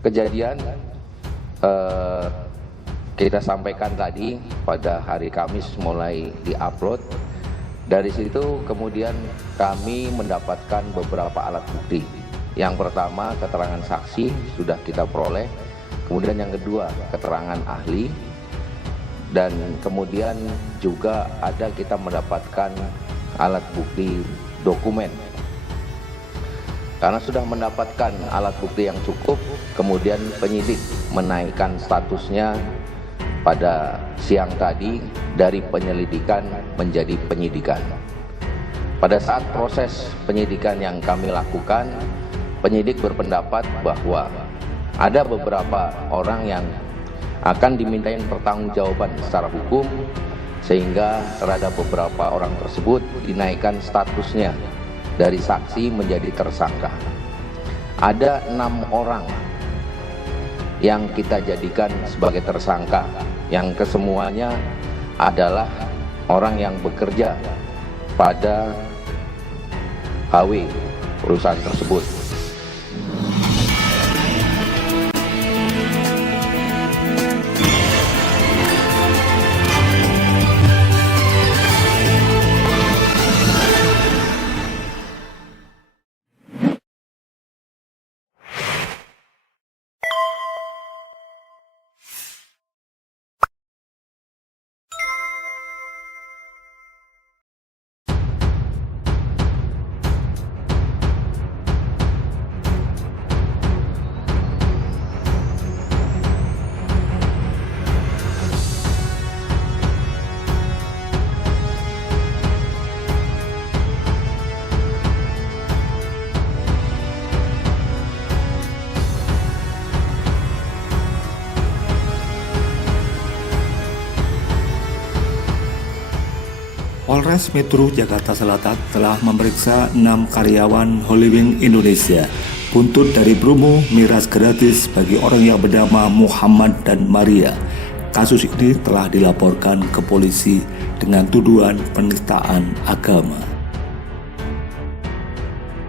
kejadian kita sampaikan tadi pada hari Kamis mulai diupload. Dari situ kemudian kami mendapatkan beberapa alat bukti. Yang pertama, keterangan saksi sudah kita peroleh. Kemudian yang kedua, keterangan ahli. Dan kemudian juga ada kita mendapatkan alat bukti dokumen. Karena sudah mendapatkan alat bukti yang cukup, kemudian penyidik menaikkan statusnya pada siang tadi dari penyelidikan menjadi penyidikan. Pada saat proses penyidikan yang kami lakukan, penyidik berpendapat bahwa ada beberapa orang yang akan dimintain pertanggungjawaban secara hukum, sehingga terhadap beberapa orang tersebut dinaikkan statusnya dari saksi menjadi tersangka. Ada 6 orang yang kita jadikan sebagai tersangka, yang kesemuanya adalah orang yang bekerja pada HW perusahaan tersebut. Polres Metro Jakarta Selatan telah memeriksa 6 karyawan Holywing Indonesia buntut dari promo miras gratis bagi orang yang bernama Muhammad dan Maria. Kasus ini telah dilaporkan ke polisi dengan tuduhan penistaan agama.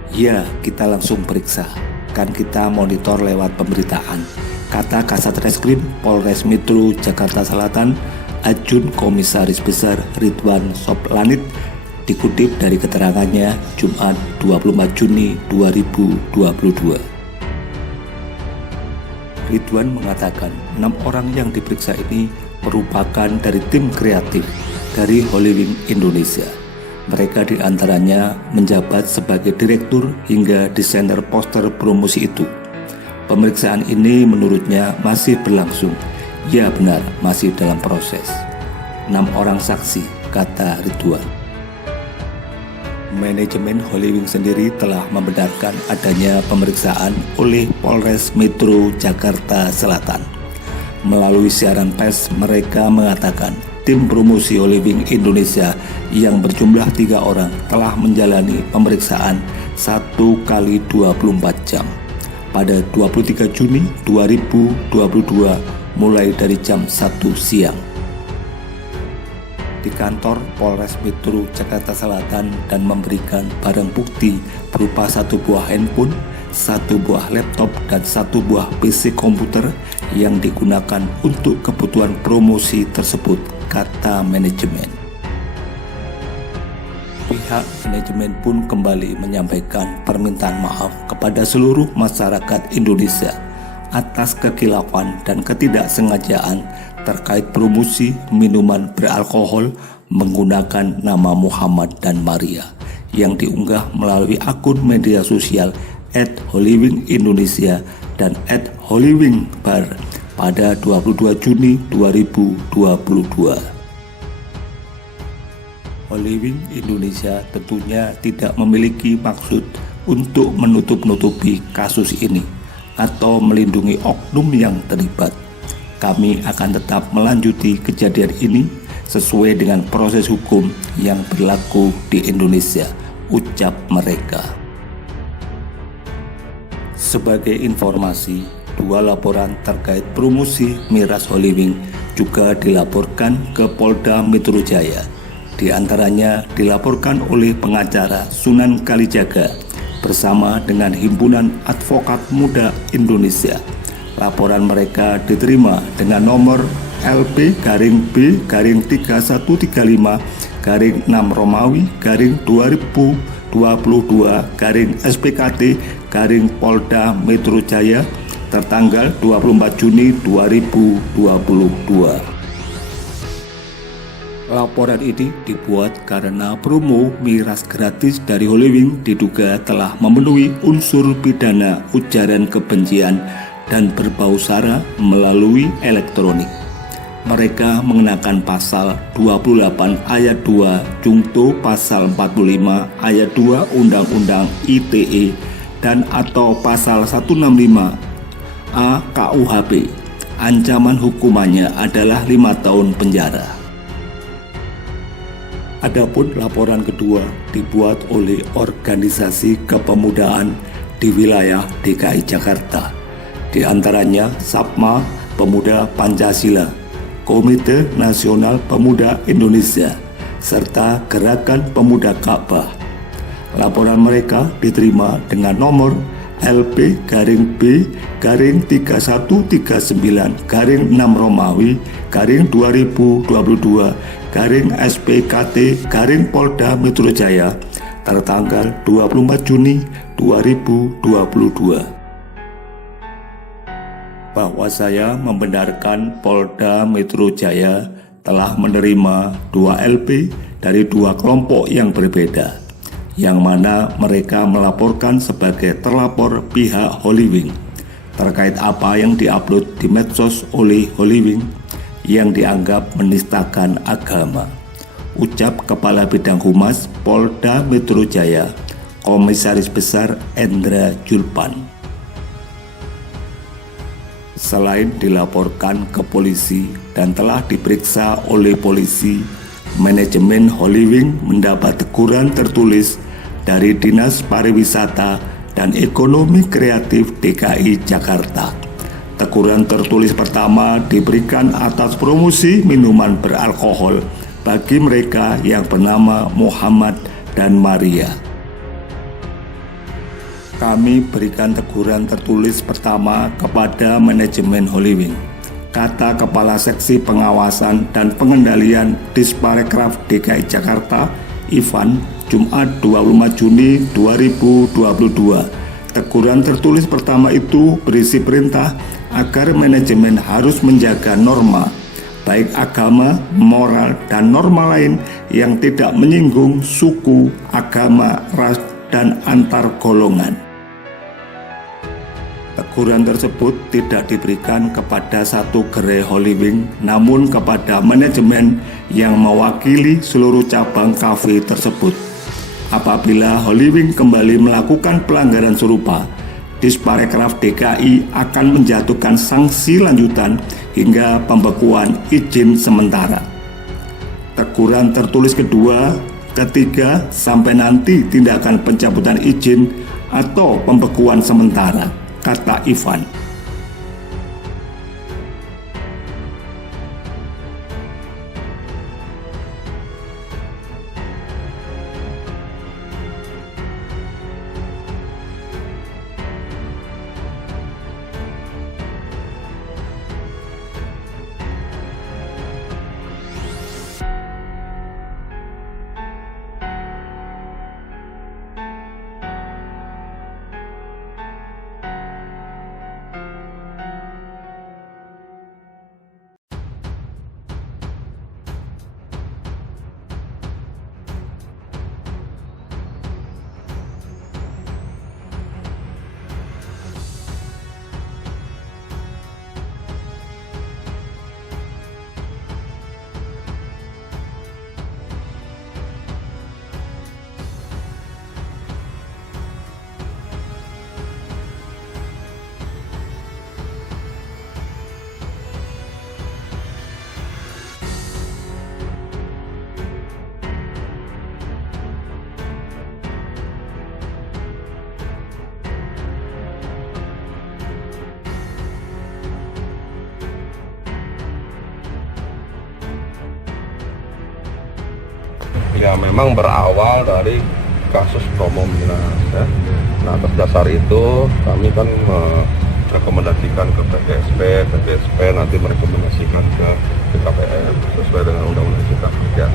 Ya, kita langsung periksa, kan kita monitor lewat pemberitaan, kata Kasat Reskrim Polres Metro Jakarta Selatan Ajun Komisaris Besar Ridwan Soplanit, dikutip dari keterangannya Jumat 24 Juni 2022. Ridwan mengatakan 6 orang yang diperiksa ini merupakan dari tim kreatif dari Holywing Indonesia. Mereka diantaranya menjabat sebagai direktur hingga desainer poster promosi itu. Pemeriksaan ini menurutnya masih berlangsung. Ya benar, masih dalam proses. 6 orang saksi, kata Ridwan. Manajemen Holywing sendiri telah membenarkan adanya pemeriksaan oleh Polres Metro Jakarta Selatan. Melalui siaran pers, mereka mengatakan tim promosi Holywing Indonesia yang berjumlah 3 orang telah menjalani pemeriksaan 1 kali 24 jam pada 23 Juni 2022 mulai dari jam 1 siang. Di kantor Polres Metro Jakarta Selatan dan memberikan barang bukti berupa 1 buah handphone, 1 buah laptop, dan 1 buah PC komputer yang digunakan untuk kebutuhan promosi tersebut, kata manajemen. Pihak manajemen pun kembali menyampaikan permintaan maaf kepada seluruh masyarakat Indonesia atas kekhilafan dan ketidaksengajaan terkait promosi minuman beralkohol menggunakan nama Muhammad dan Maria yang diunggah melalui akun media sosial @holywingindonesia dan @holywingbar pada 22 Juni 2022. Holywing Indonesia tentunya tidak memiliki maksud untuk menutup-nutupi kasus ini atau melindungi oknum yang terlibat. Kami akan tetap melanjuti kejadian ini sesuai dengan proses hukum yang berlaku di Indonesia, ucap mereka. Sebagai informasi, 2 laporan terkait promosi miras Holywing juga dilaporkan ke Polda Metro Jaya. Di antaranya dilaporkan oleh pengacara Sunan Kalijaga bersama dengan Himpunan Advokat Muda Indonesia. Laporan mereka diterima dengan nomor LP-B-3135-6 Romawi /2022-SPKT-Polda Metro Jaya tertanggal 24 Juni 2022. Laporan ini dibuat karena promo miras gratis dari Holywing diduga telah memenuhi unsur pidana ujaran kebencian dan berbau sara melalui elektronik. Mereka mengenakan pasal 28 ayat 2 Jungto pasal 45 ayat 2 Undang-Undang ITE dan atau pasal 165 A KUHP. Ancaman hukumannya adalah 5 tahun penjara. Adapun laporan kedua dibuat oleh organisasi kepemudaan di wilayah DKI Jakarta, di antaranya SAPMA Pemuda Pancasila, Komite Nasional Pemuda Indonesia, serta Gerakan Pemuda Ka'bah. Laporan mereka diterima dengan nomor LP-B-3139-6 Romawi /2022-SPKT-Polda Metro Jaya tertanggal 24 Juni 2022. Bahwa saya membenarkan Polda Metro Jaya telah menerima 2 LP dari 2 kelompok yang berbeda, yang mana mereka melaporkan sebagai terlapor pihak Holywing terkait apa yang diupload di medsos oleh Holywing yang dianggap menistakan agama. Ucap Kepala Bidang Humas Polda Metro Jaya, Komisaris Besar Endra Julpan. Selain dilaporkan ke polisi dan telah diperiksa oleh polisi, manajemen Holywing mendapat teguran tertulis dari Dinas Pariwisata dan Ekonomi Kreatif DKI Jakarta. Teguran tertulis pertama diberikan atas promosi minuman beralkohol bagi mereka yang bernama Muhammad dan Maria. Kami berikan teguran tertulis pertama kepada manajemen Holywing, kata Kepala Seksi Pengawasan dan Pengendalian Disparekraf DKI Jakarta, Ivan, Jumat 25 Juni 2022. Teguran tertulis pertama itu berisi perintah agar manajemen harus menjaga norma, baik agama, moral, dan norma lain yang tidak menyinggung suku, agama, ras, dan antar golongan. Teguran tersebut tidak diberikan kepada satu gerai Holywing, namun kepada manajemen yang mewakili seluruh cabang kafe tersebut. Apabila Holywing kembali melakukan pelanggaran serupa, Disparekraf DKI akan menjatuhkan sanksi lanjutan hingga pembekuan izin sementara. Teguran tertulis kedua, ketiga, sampai nanti tindakan pencabutan izin atau pembekuan sementara, kata Ivan. Ya memang berawal dari kasus promo miras ya. Nah atas dasar itu kami kan rekomendasikan ke PTSP nanti merekomendasikan ke BKPM sesuai dengan Undang-Undang Cipta Kerja.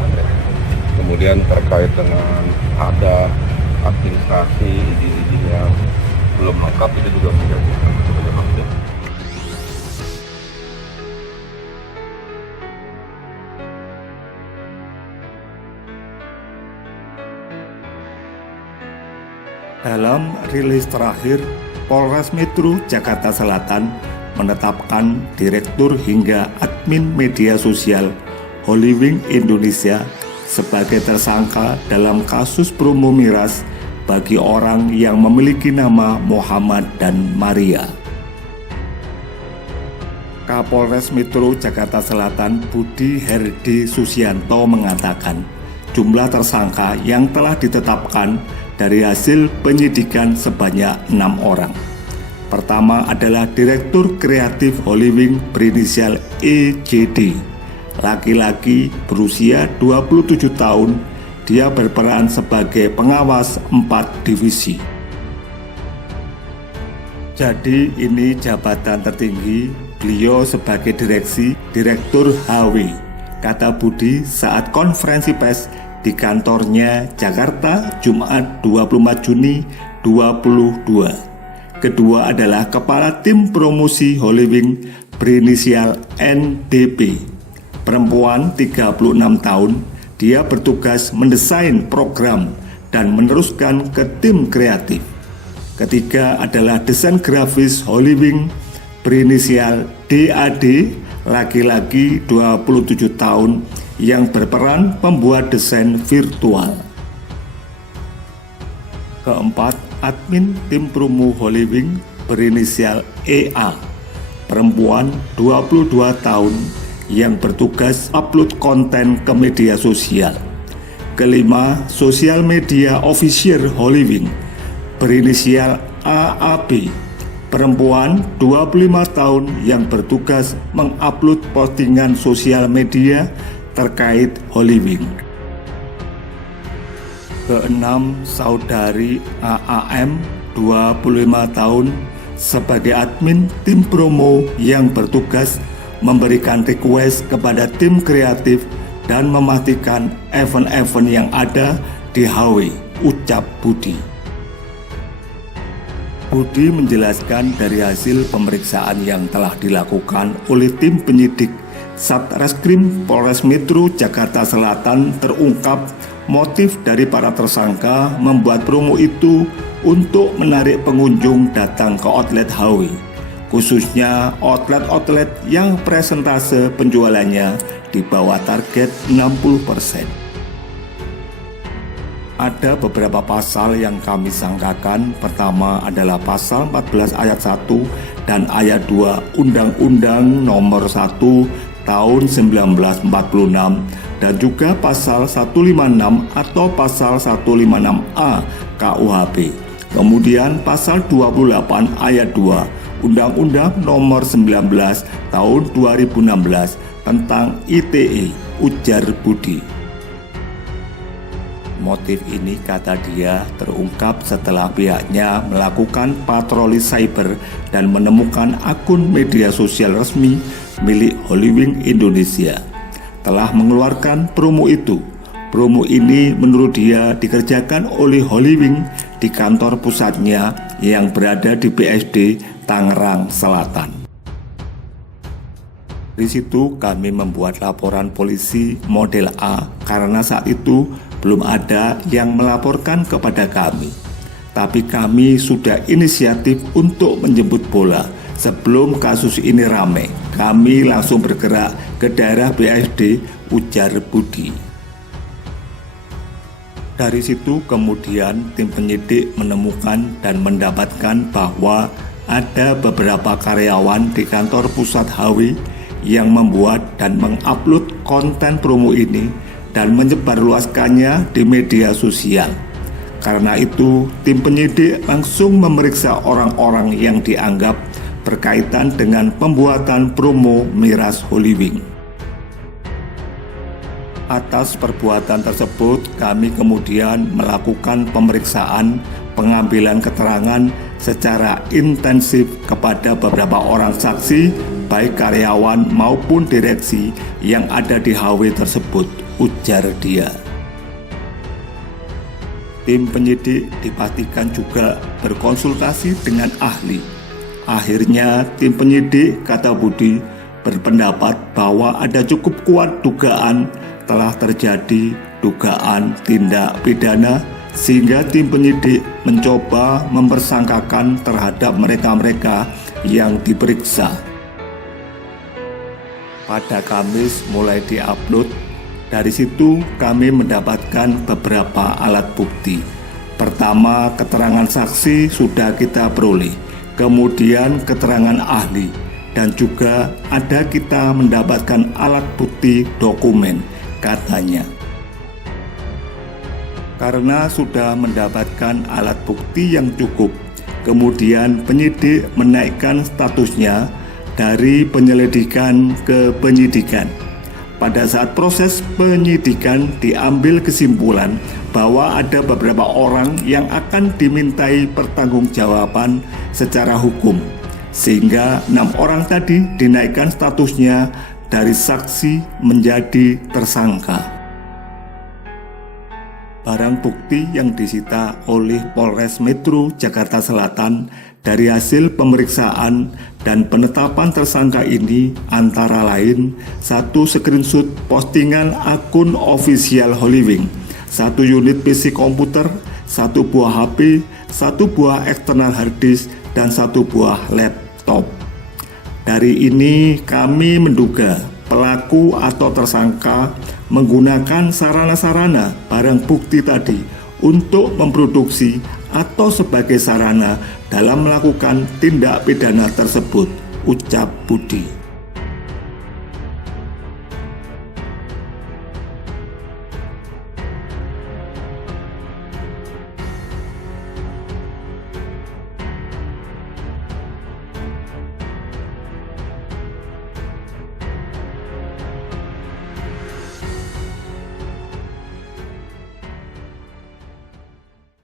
Kemudian terkait dengan ada administrasi izin-izin yang belum lengkap, itu juga menjadi update. Dalam rilis terakhir, Polres Metro Jakarta Selatan menetapkan direktur hingga admin media sosial Holywing Indonesia sebagai tersangka dalam kasus promo miras bagi orang yang memiliki nama Muhammad dan Maria. Kapolres Metro Jakarta Selatan Budi Herdi Susianto mengatakan jumlah tersangka yang telah ditetapkan dari hasil penyidikan sebanyak 6 orang. Pertama adalah Direktur Kreatif Holywing berinisial EJD, laki-laki berusia 27 tahun, dia berperan sebagai pengawas 4 divisi. Jadi ini jabatan tertinggi, beliau sebagai direktur HW, kata Budi saat konferensi pers di kantornya Jakarta Jumat 24 Juni 2022. Kedua adalah Kepala Tim Promosi Holywing berinisial NDP, perempuan 36 tahun, dia bertugas mendesain program dan meneruskan ke tim kreatif. Ketiga adalah desain grafis Holywing berinisial DAD, laki-laki 27 tahun, yang berperan membuat desain virtual. Keempat, admin tim promo Holywing berinisial EA, perempuan 22 tahun yang bertugas upload konten ke media sosial. Kelima, sosial media official Holywing berinisial AAB, perempuan 25 tahun yang bertugas mengupload postingan sosial media terkait Holywing. Keenam, saudari AAM 25 tahun sebagai admin tim promo yang bertugas memberikan request kepada tim kreatif dan memastikan event-event yang ada di HW, ucap Budi. Budi menjelaskan dari hasil pemeriksaan yang telah dilakukan oleh tim penyidik Satreskrim Polres Metro Jakarta Selatan terungkap motif dari para tersangka membuat promo itu untuk menarik pengunjung datang ke outlet HW, khususnya outlet-outlet yang presentase penjualannya di bawah target 60%. Ada beberapa pasal yang kami sangkakan. Pertama adalah pasal 14 ayat 1 dan ayat 2 Undang-Undang Nomor 1 Tahun 1946 dan juga pasal 156 atau pasal 156A KUHP. Kemudian pasal 28 ayat 2 Undang-Undang Nomor 19 Tahun 2016 tentang ITE, ujar Budi. Motif ini, kata dia, terungkap setelah pihaknya melakukan patroli cyber dan menemukan akun media sosial resmi milik Holywing Indonesia telah mengeluarkan promo itu. Promo ini menurut dia dikerjakan oleh Holywing di kantor pusatnya yang berada di BSD Tangerang Selatan. Di situ kami membuat laporan polisi model A karena saat itu belum ada yang melaporkan kepada kami. Tapi kami sudah inisiatif untuk menjemput bola. Sebelum kasus ini ramai, kami langsung bergerak ke daerah BSD, ujar Budi. Dari situ kemudian tim penyidik menemukan dan mendapatkan bahwa ada beberapa karyawan di kantor pusat HW yang membuat dan mengupload konten promo ini dan menyebarluaskannya di media sosial. Karena itu, tim penyidik langsung memeriksa orang-orang yang dianggap berkaitan dengan pembuatan promo miras Holywing. Atas perbuatan tersebut, kami kemudian melakukan pemeriksaan, pengambilan keterangan, secara intensif kepada beberapa orang saksi, baik karyawan maupun direksi yang ada di HW tersebut, ujar dia. Tim penyidik dipastikan juga berkonsultasi dengan ahli. Akhirnya tim penyidik, kata Budi, berpendapat bahwa ada cukup kuat dugaan telah terjadi dugaan tindak pidana, sehingga tim penyidik mencoba mempersangkakan terhadap mereka-mereka yang diperiksa. Pada Kamis mulai diupload. Dari situ kami mendapatkan beberapa alat bukti. Pertama, keterangan saksi sudah kita peroleh, kemudian keterangan ahli, dan juga ada kita mendapatkan alat bukti dokumen, katanya. Karena sudah mendapatkan alat bukti yang cukup, kemudian penyidik menaikkan statusnya dari penyelidikan ke penyidikan. Pada saat proses penyidikan diambil kesimpulan bahwa ada beberapa orang yang akan dimintai pertanggungjawaban secara hukum, sehingga 6 orang tadi dinaikkan statusnya dari saksi menjadi tersangka. Barang bukti yang disita oleh Polres Metro Jakarta Selatan dari hasil pemeriksaan dan penetapan tersangka ini antara lain 1 screenshot postingan akun official Holywing, 1 unit PC komputer, 1 buah HP, 1 buah eksternal hard disk, dan 1 buah laptop. Dari ini kami menduga pelaku atau tersangka menggunakan sarana-sarana barang bukti tadi untuk memproduksi atau sebagai sarana dalam melakukan tindak pidana tersebut, ucap Budi.